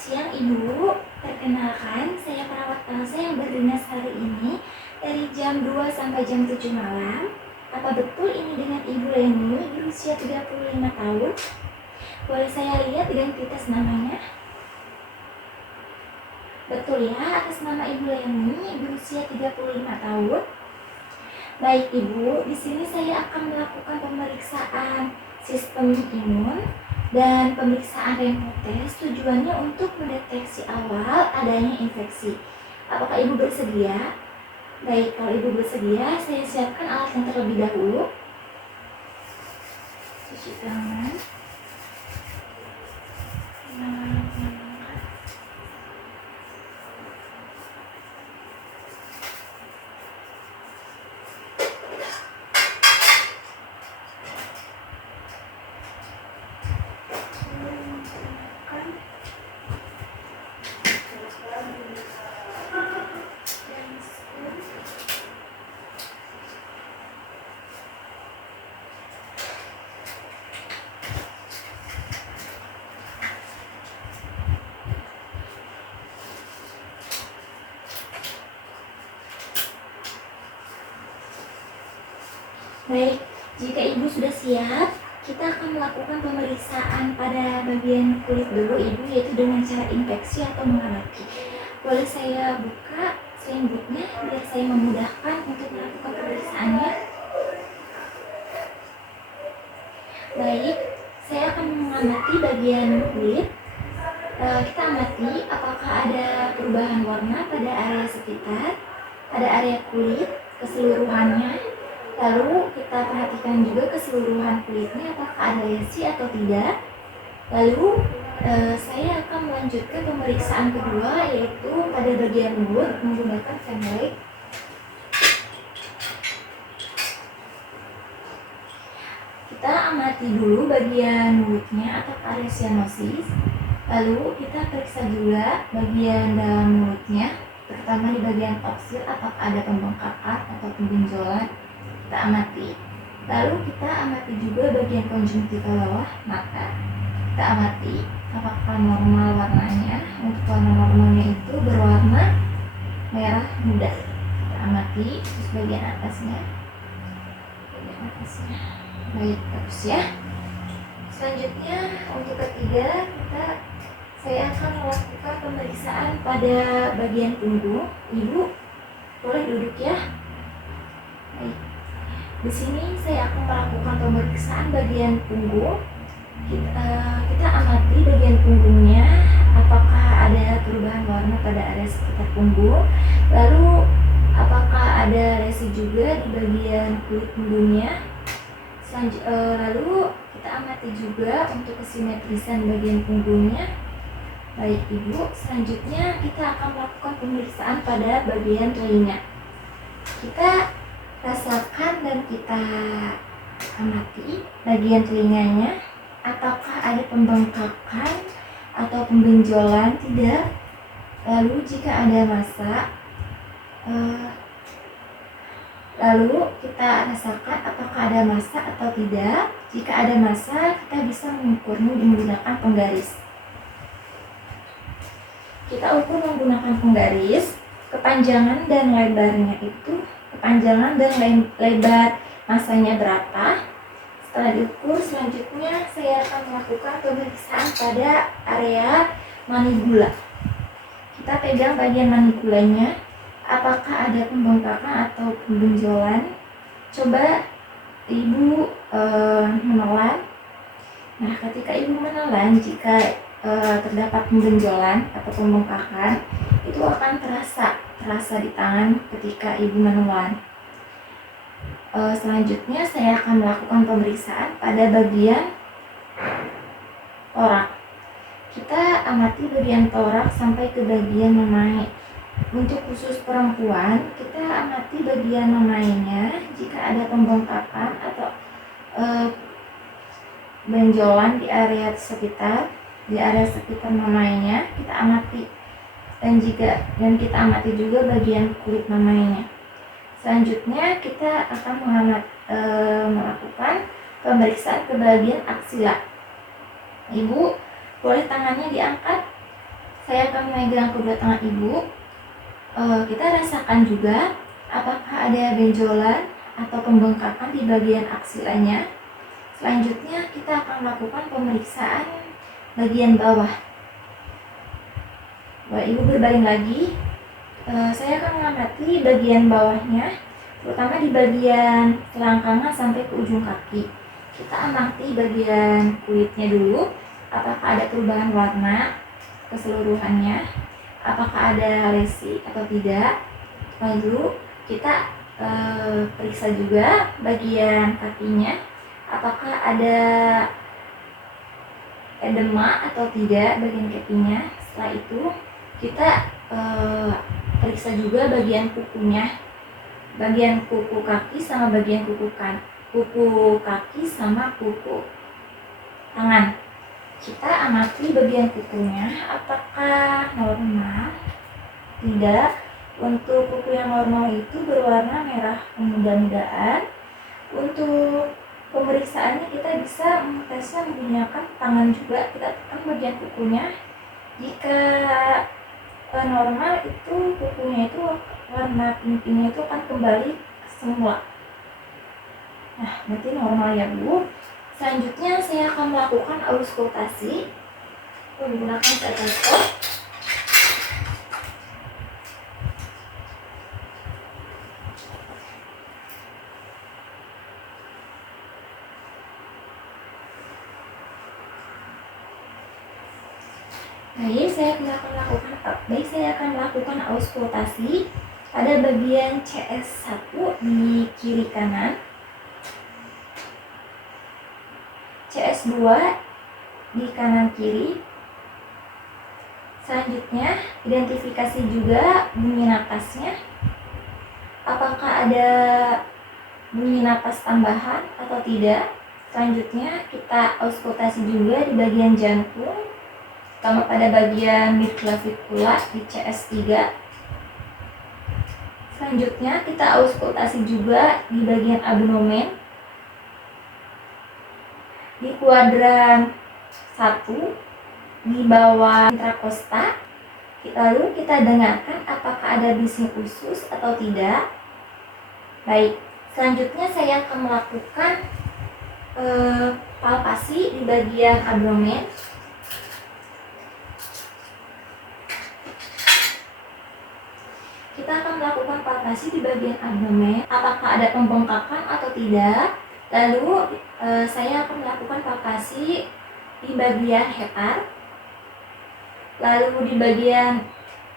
siang Ibu, perkenalkan saya perawat Elsa yang berdinas hari ini dari jam 2 sampai jam 7 malam. Apa betul ini dengan Ibu Leni berusia 35 tahun? Boleh saya lihat identitas namanya? Betul ya, atas nama Ibu Leni berusia 35 tahun. Baik Ibu, di sini saya akan melakukan pemeriksaan sistem imun dan pemeriksaan remote test tujuannya untuk mendeteksi awal adanya infeksi. Apakah Ibu bersedia? Baik, kalau Ibu bersedia, saya siapkan alat yang terlebih dahulu. Cuci tangan. Baik, jika Ibu sudah siap, kita akan melakukan pemeriksaan pada bagian kulit dulu Ibu, yaitu dengan cara infeksi atau mengamati. Boleh saya buka selanjutnya biar saya memudahkan untuk melakukan pemeriksaannya. Baik, saya akan mengamati bagian kulit. Kita amati apakah ada perubahan warna pada area sekitar, pada area kulit keseluruhannya. Lalu kita perhatikan juga keseluruhan kulitnya apakah ada lesi atau tidak. Lalu saya akan melanjutkan pemeriksaan kedua, yaitu pada bagian mulut menggunakan fanlight. Kita amati dulu bagian mulutnya atau area cyanosis. Lalu kita periksa juga bagian dalam mulutnya, terutama di bagian toksil apakah ada pembengkakan atau pembenjolan. Kita amati. Lalu kita amati juga bagian konjungtiva bawah mata. Kita amati apakah normal warnanya. Untuk warna normalnya itu berwarna merah muda. Kita amati. Terus bagian atasnya. Baik, bagus ya. Selanjutnya untuk ketiga saya akan melakukan pemeriksaan pada bagian punggung. Ibu boleh duduk ya. Baik. Di sini saya akan melakukan pemeriksaan bagian punggung. Kita amati bagian punggungnya, apakah ada perubahan warna pada area sekitar punggung. Lalu apakah ada lesi juga di bagian kulit punggungnya. Lalu kita amati juga untuk kesimetrisan bagian punggungnya. Baik Ibu, selanjutnya kita akan melakukan pemeriksaan pada bagian telinga. Kita rasakan dan kita amati bagian telinganya, apakah ada pembengkakan atau pembenjolan, tidak. Lalu jika ada massa, lalu kita rasakan apakah ada massa atau tidak. Jika ada massa, kita bisa mengukurnya menggunakan penggaris. Kita ukur menggunakan penggaris. Kepanjangan dan lebarnya itu, kepanjangan dan lebar massanya berapa. Setelah diukur, selanjutnya saya akan melakukan pemeriksaan pada area manibula. Kita pegang bagian manibulanya, apakah ada pembengkakan atau pembenjolan. Coba Ibu menelan. Nah, ketika Ibu menelan, jika terdapat pembenjolan atau pembengkakan, itu akan terasa di tangan ketika Ibu menelan. Selanjutnya saya akan melakukan pemeriksaan pada bagian torak. Kita amati bagian torak sampai ke bagian memai. Untuk khusus perempuan, kita amati bagian memainya. Jika ada pembengkakan atau benjolan di area sekitar memainya, kita amati. Dan kita amati juga bagian kulit mamainya. Selanjutnya kita akan melakukan pemeriksaan ke bagian aksila. Ibu boleh tangannya diangkat. saya akan memegang kedua tangan ibu. Kita rasakan juga apakah ada benjolan atau pembengkakan di bagian aksilanya. Selanjutnya kita akan melakukan pemeriksaan bagian bawah. Ibu berbaring lagi. Saya akan mengamati bagian bawahnya, terutama di bagian selangkangan sampai ke ujung kaki. Kita amati bagian kulitnya dulu, apakah ada perubahan warna keseluruhannya, apakah ada lesi atau tidak. Lalu kita periksa juga bagian kakinya, apakah ada edema atau tidak bagian kakinya. Setelah itu kita periksa juga bagian kukunya, bagian kuku kaki sama bagian kuku kaki sama kuku tangan. Kita amati bagian kukunya apakah normal, tidak. Untuk kuku yang normal itu berwarna merah kemuda-mudaan. Untuk pemeriksaannya kita bisa mentesnya menggunakan tangan juga. Kita tekan bagian kukunya. Jika normal itu kukunya itu warna pink-pinknya itu akan kembali semula. Nah, berarti normal ya Bu. Selanjutnya saya akan melakukan auskultasi menggunakan stetoskop. Saya akan melakukan auskultasi pada bagian CS1 di kiri kanan, CS2 di kanan kiri. Selanjutnya identifikasi juga bunyi napasnya, apakah ada bunyi napas tambahan atau tidak. Selanjutnya kita auskultasi juga di bagian jantung, terutama pada bagian midclavicular di CS3. Selanjutnya kita auskultasi juga di bagian abdomen di kuadran 1 di bawah intrakosta. Lalu kita dengarkan apakah ada bising usus atau tidak. Baik, selanjutnya saya akan melakukan palpasi di bagian abdomen. Kita akan melakukan palpasi di bagian abdomen, apakah ada pembengkakan atau tidak. Lalu saya akan melakukan palpasi di bagian hepat, lalu di bagian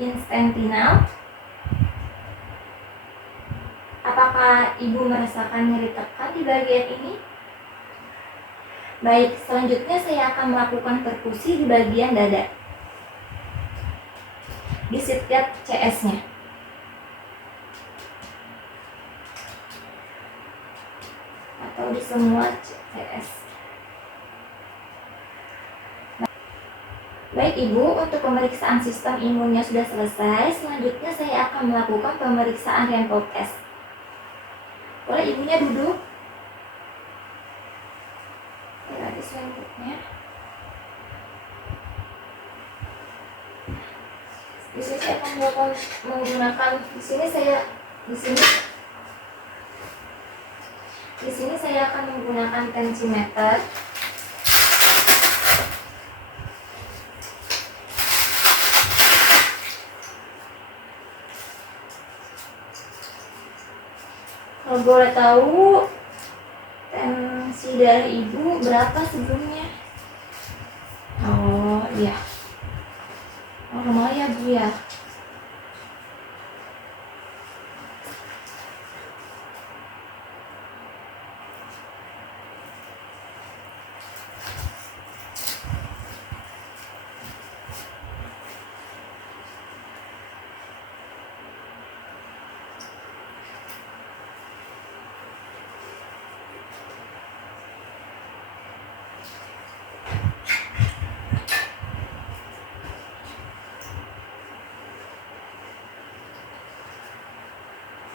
intestinal. Apakah ibu merasakan nyeri tekan di bagian ini? Baik, selanjutnya saya akan melakukan perkusi di bagian dada, di setiap CS-nya. Atau di semua CS. Baik Ibu, untuk pemeriksaan sistem imunnya sudah selesai. Selanjutnya saya akan melakukan pemeriksaan Rempel test. Boleh ibunya duduk. Lagi selanjutnya. Di sini saya akan menggunakan di sini saya akan menggunakan tensimeter. Kalau boleh tahu tensi darah ibu berapa sebelumnya? Oh iya, normal ya Bu ya.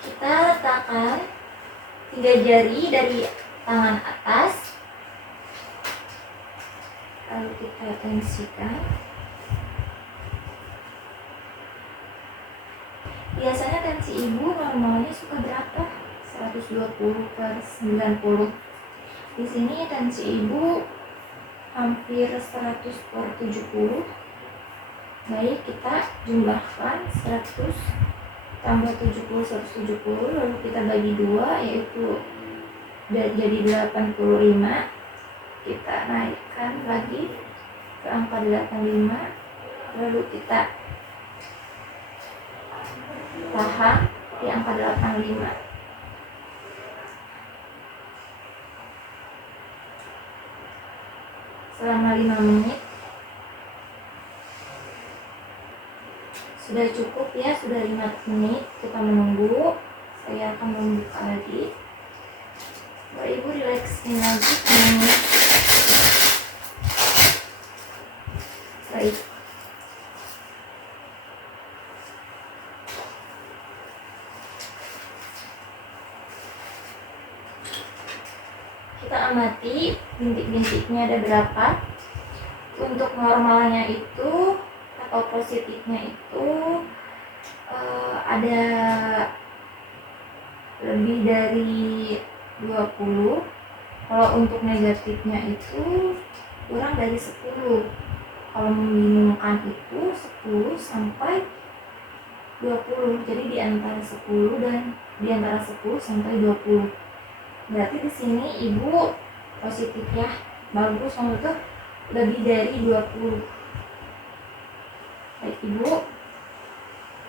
Kita letakkan 3 jari dari tangan atas, lalu kita tensikan. Biasanya tensi ibu normalnya suka berapa? 120/90. Di sini tensi ibu hampir 100/70. Baik, kita jumlahkan 100 tambah 70 170, lalu kita bagi 2, yaitu jadi 85. Kita naikkan lagi ke angka 85, lalu kita tahan di angka 85. Selama 5 menit. Sudah cukup ya, sudah 5 menit. Kita menunggu. Saya akan membuka lagi. Bapak Ibu relaksin lagi 5 menit. Baik. Kita amati bintik-bintiknya ada berapa. Untuk normalnya itu atau positifnya itu ada lebih dari 20. Kalau untuk negatifnya itu kurang dari 10. Kalau membingungkan itu 10 sampai 20. Jadi di antara 10 sampai 20. Berarti di sini ibu positif ya, bagus, untuk lebih dari 20. Baik Ibu,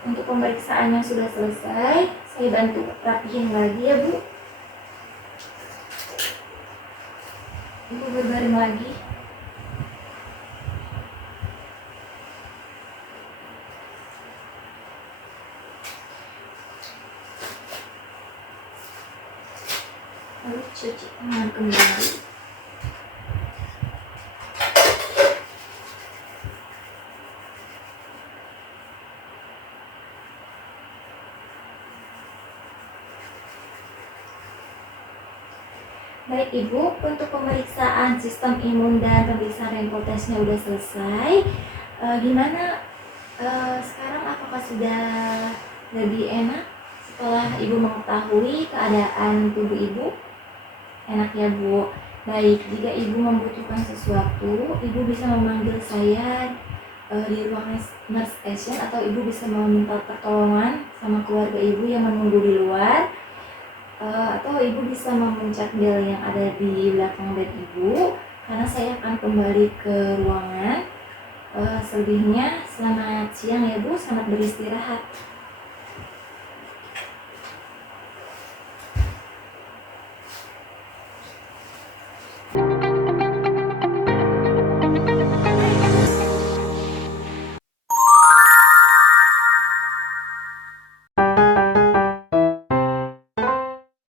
untuk pemeriksaannya sudah selesai. Saya bantu rapihin lagi ya Bu. Ibu berbaring lagi. Lalu cuci tangan kembali. Baik Ibu, untuk pemeriksaan sistem imun dan pemeriksaan renal testnya udah selesai. Gimana sekarang, apakah sudah lebih enak setelah Ibu mengetahui keadaan tubuh Ibu? Enak ya Bu. Baik, jika Ibu membutuhkan sesuatu, Ibu bisa memanggil saya di ruang nurse station, atau Ibu bisa meminta pertolongan sama keluarga Ibu yang menunggu di luar. Atau Ibu bisa memencet bel yang ada di belakang bed Ibu, karena saya akan kembali ke ruangan. Selebihnya selamat siang ya Bu, selamat beristirahat.